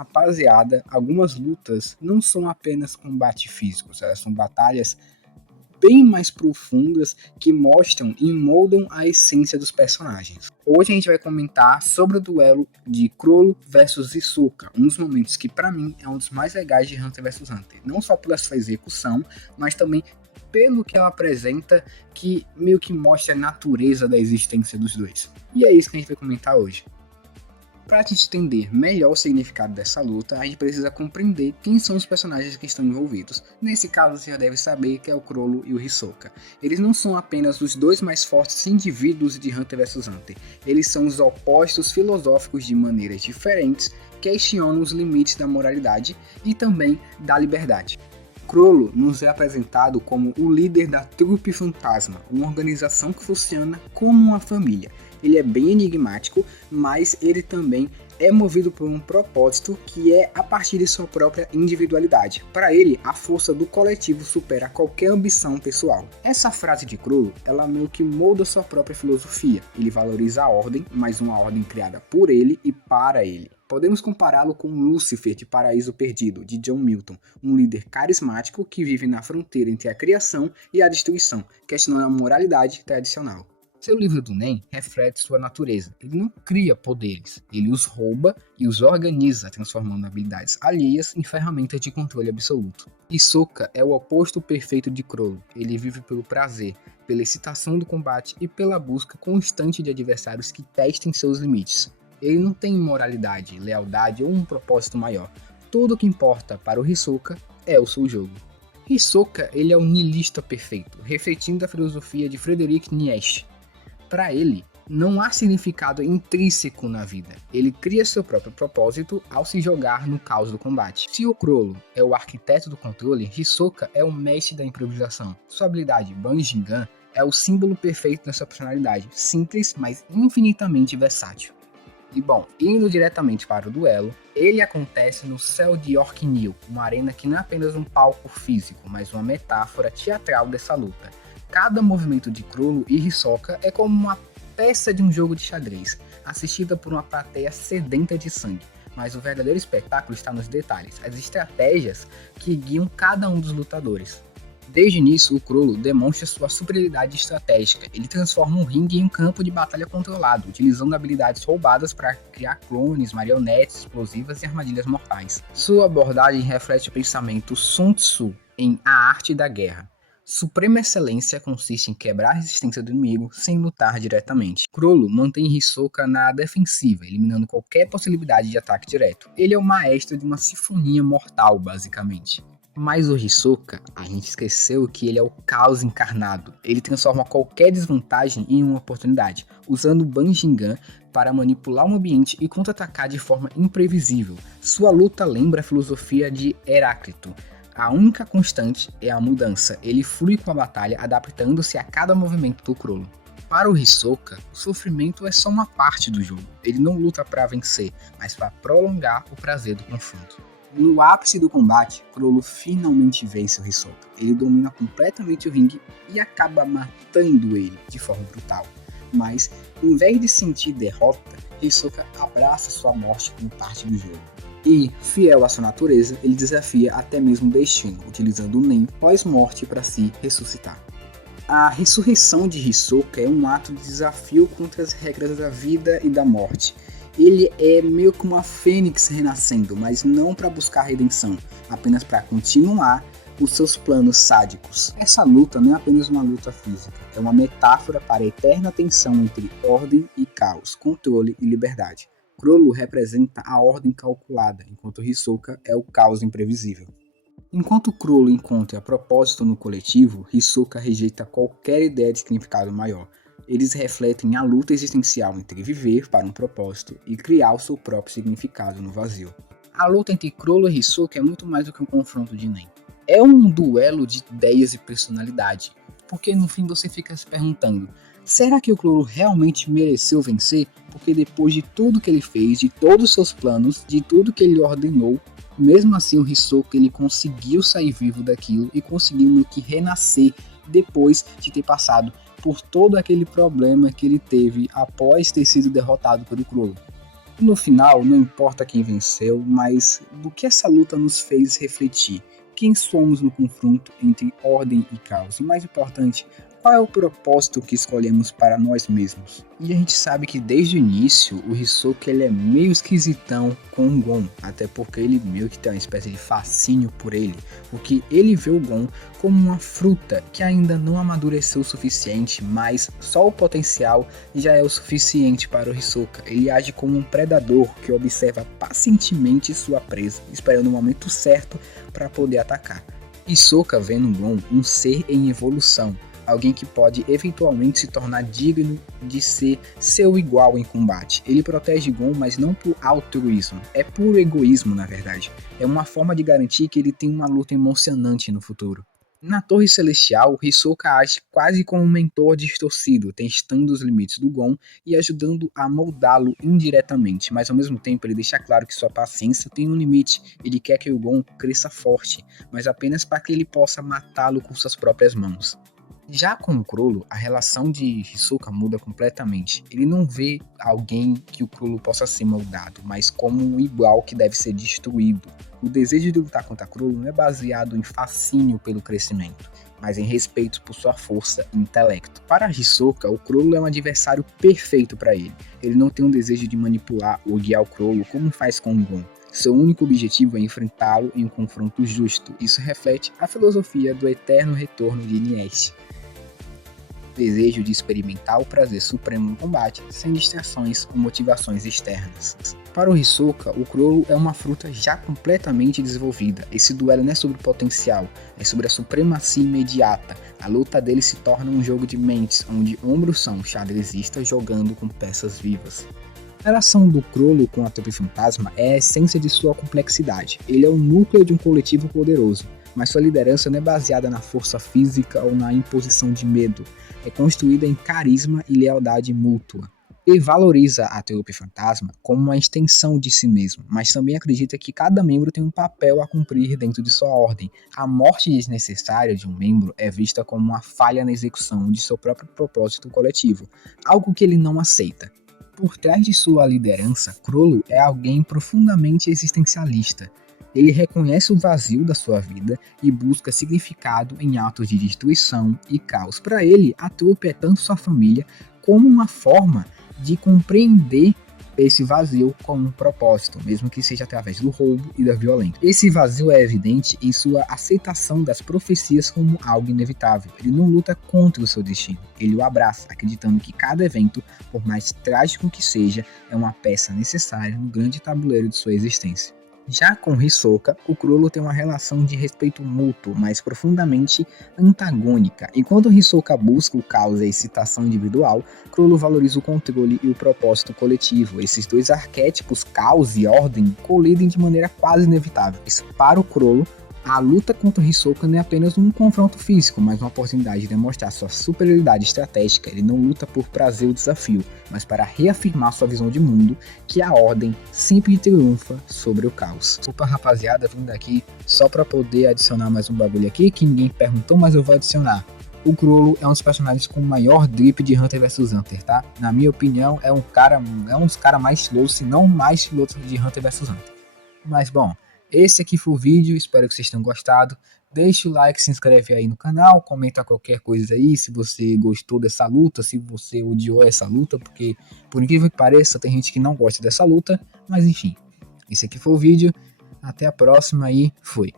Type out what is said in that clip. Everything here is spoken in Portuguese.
rapaziada, algumas lutas não são apenas combates físicos, elas são batalhas bem mais profundas que mostram e moldam a essência dos personagens. Hoje a gente vai comentar sobre o duelo de Chrollo versus Hisoka, um dos momentos que para mim é um dos mais legais de Hunter vs Hunter, não só pela sua execução, mas também pelo que ela apresenta, que meio que mostra a natureza da existência dos dois. E é isso que a gente vai comentar hoje. Para a gente entender melhor o significado dessa luta, a gente precisa compreender quem são os personagens que estão envolvidos. Nesse caso, você já deve saber que é o Chrollo e o Hisoka. Eles não são apenas os dois mais fortes indivíduos de Hunter vs Hunter, eles são os opostos filosóficos de maneiras diferentes, questionam os limites da moralidade e também da liberdade. Chrollo nos é apresentado como o líder da Trupe Fantasma, uma organização que funciona como uma família. Ele é bem enigmático, mas ele também é movido por um propósito que é a partir de sua própria individualidade. Para ele, a força do coletivo supera qualquer ambição pessoal. Essa frase de Chrollo, ela meio que molda sua própria filosofia. Ele valoriza a ordem, mas uma ordem criada por ele e para ele. Podemos compará-lo com Lúcifer de Paraíso Perdido, de John Milton, um líder carismático que vive na fronteira entre a criação e a destruição, questionando a moralidade tradicional. Seu livro do Nen reflete sua natureza. Ele não cria poderes, ele os rouba e os organiza, transformando habilidades alheias em ferramentas de controle absoluto. Hisoka é o oposto perfeito de Chrollo. Ele vive pelo prazer, pela excitação do combate e pela busca constante de adversários que testem seus limites. Ele não tem moralidade, lealdade ou um propósito maior. Tudo o que importa para o Hisoka é o seu jogo. Hisoka, ele é o niilista perfeito, refletindo a filosofia de Friedrich Nietzsche. Para ele, não há significado intrínseco na vida. Ele cria seu próprio propósito ao se jogar no caos do combate. Se o Chrollo é o arquiteto do controle, Hisoka é o mestre da improvisação. Sua habilidade Banjingan é o símbolo perfeito dessa personalidade, simples, mas infinitamente versátil. E bom, indo diretamente para o duelo, ele acontece no céu de Orknil, uma arena que não é apenas um palco físico, mas uma metáfora teatral dessa luta. Cada movimento de Chrollo e Hisoka é como uma peça de um jogo de xadrez, assistida por uma plateia sedenta de sangue. Mas o verdadeiro espetáculo está nos detalhes, as estratégias que guiam cada um dos lutadores. Desde o início, o Chrollo demonstra sua superioridade estratégica. Ele transforma um ringue em um campo de batalha controlado, utilizando habilidades roubadas para criar clones, marionetes explosivas e armadilhas mortais. Sua abordagem reflete o pensamento Sun Tzu em A Arte da Guerra. Suprema excelência consiste em quebrar a resistência do inimigo sem lutar diretamente. Chrollo mantém Hisoka na defensiva, eliminando qualquer possibilidade de ataque direto. Ele é o maestro de uma sinfonia mortal, basicamente. Mas o Hisoka, a gente esqueceu que ele é o caos encarnado. Ele transforma qualquer desvantagem em uma oportunidade, usando o Banjingan para manipular o ambiente e contra-atacar de forma imprevisível. Sua luta lembra a filosofia de Heráclito. A única constante é a mudança. Ele flui com a batalha, adaptando-se a cada movimento do Chrollo. Para o Hisoka, o sofrimento é só uma parte do jogo. Ele não luta para vencer, mas para prolongar o prazer do confronto. No ápice do combate, Chrollo finalmente vence o Hisoka. Ele domina completamente o ringue e acaba matando ele de forma brutal. Mas, em vez de sentir derrota, Hisoka abraça sua morte como parte do jogo. E, fiel à sua natureza, ele desafia até mesmo o destino, utilizando o Nen pós-morte para se ressuscitar. A ressurreição de Hisoka é um ato de desafio contra as regras da vida e da morte. Ele é meio que uma fênix renascendo, mas não para buscar redenção, apenas para continuar os seus planos sádicos. Essa luta não é apenas uma luta física, é uma metáfora para a eterna tensão entre ordem e caos, controle e liberdade. Chrollo representa a ordem calculada, enquanto Hisoka é o caos imprevisível. Enquanto Chrollo encontra propósito no coletivo, Hisoka rejeita qualquer ideia de significado maior. Eles refletem a luta existencial entre viver para um propósito e criar o seu próprio significado no vazio. A luta entre Chrollo e Hisoka é muito mais do que um confronto de Nen. É um duelo de ideias e personalidade, porque no fim você fica se perguntando: será que o Chrollo realmente mereceu vencer? Porque depois de tudo que ele fez, de todos os seus planos, de tudo que ele ordenou, mesmo assim o Hisoka ele conseguiu sair vivo daquilo e conseguiu meio que renascer depois de ter passado por todo aquele problema que ele teve após ter sido derrotado pelo Chrollo. No final, não importa quem venceu, mas do que essa luta nos fez refletir. Quem somos no confronto entre ordem e caos? E mais importante, qual é o propósito que escolhemos para nós mesmos? E a gente sabe que desde o início, o Hisoka ele é meio esquisitão com o Gon, até porque ele meio que tem uma espécie de fascínio por ele, porque ele vê o Gon como uma fruta que ainda não amadureceu o suficiente, mas só o potencial já é o suficiente para o Hisoka. Ele age como um predador que observa pacientemente sua presa, esperando o momento certo para poder atacar. Hisoka vê no Gon um ser em evolução, alguém que pode eventualmente se tornar digno de ser seu igual em combate. Ele protege Gon, mas não por altruísmo, é por egoísmo na verdade. É uma forma de garantir que ele tem uma luta emocionante no futuro. Na Torre Celestial, Hisoka age quase como um mentor distorcido, testando os limites do Gon e ajudando a moldá-lo indiretamente, mas ao mesmo tempo ele deixa claro que sua paciência tem um limite. Ele quer que o Gon cresça forte, mas apenas para que ele possa matá-lo com suas próprias mãos. Já com o Chrollo, a relação de Hisoka muda completamente. Ele não vê alguém que o Chrollo possa ser moldado, mas como um igual que deve ser destruído. O desejo de lutar contra Chrollo não é baseado em fascínio pelo crescimento, mas em respeito por sua força e intelecto. Para Hisoka, o Chrollo é um adversário perfeito para ele. Ele não tem um desejo de manipular ou guiar o Chrollo como faz com o Gon. Seu único objetivo é enfrentá-lo em um confronto justo. Isso reflete a filosofia do eterno retorno de Iniesta. Desejo de experimentar o prazer supremo no combate, sem distrações ou motivações externas. Para o Hisoka, o Chrollo é uma fruta já completamente desenvolvida. Esse duelo não é sobre potencial, é sobre a supremacia imediata. A luta dele se torna um jogo de mentes, onde ombros são xadrezistas jogando com peças vivas. A relação do Chrollo com a Trupe Fantasma é a essência de sua complexidade. Ele é o núcleo de um coletivo poderoso, mas sua liderança não é baseada na força física ou na imposição de medo. É construída em carisma e lealdade mútua. Ele valoriza a Trupe Fantasma como uma extensão de si mesmo, mas também acredita que cada membro tem um papel a cumprir dentro de sua ordem. A morte desnecessária de um membro é vista como uma falha na execução de seu próprio propósito coletivo, algo que ele não aceita. Por trás de sua liderança, Chrollo é alguém profundamente existencialista. Ele reconhece o vazio da sua vida e busca significado em atos de destruição e caos. Para ele, a trupe é tanto sua família como uma forma de compreender esse vazio como um propósito, mesmo que seja através do roubo e da violência. Esse vazio é evidente em sua aceitação das profecias como algo inevitável. Ele não luta contra o seu destino, ele o abraça, acreditando que cada evento, por mais trágico que seja, é uma peça necessária no grande tabuleiro de sua existência. Já com Hisoka, o Chrollo tem uma relação de respeito mútuo, mas profundamente antagônica. Enquanto Hisoka busca o caos e a excitação individual, Chrollo valoriza o controle e o propósito coletivo. Esses dois arquétipos, caos e ordem, colidem de maneira quase inevitável. Para o Chrollo, a luta contra Hisoka não é apenas um confronto físico, mas uma oportunidade de demonstrar sua superioridade estratégica. Ele não luta por prazer ou desafio, mas para reafirmar sua visão de mundo, que a ordem sempre triunfa sobre o caos. Desculpa, rapaziada, vindo aqui só para poder adicionar mais um bagulho aqui, que ninguém perguntou, mas eu vou adicionar. O Chrollo é um dos personagens com o maior drip de Hunter vs Hunter, tá? Na minha opinião, é um dos caras mais estilosos, se não mais estiloso de Hunter vs Hunter. Mas bom, esse aqui foi o vídeo, espero que vocês tenham gostado. Deixa o like, se inscreve aí no canal, comenta qualquer coisa aí, se você gostou dessa luta, se você odiou essa luta, porque por incrível que pareça, tem gente que não gosta dessa luta, mas enfim. Esse aqui foi o vídeo, até a próxima e fui.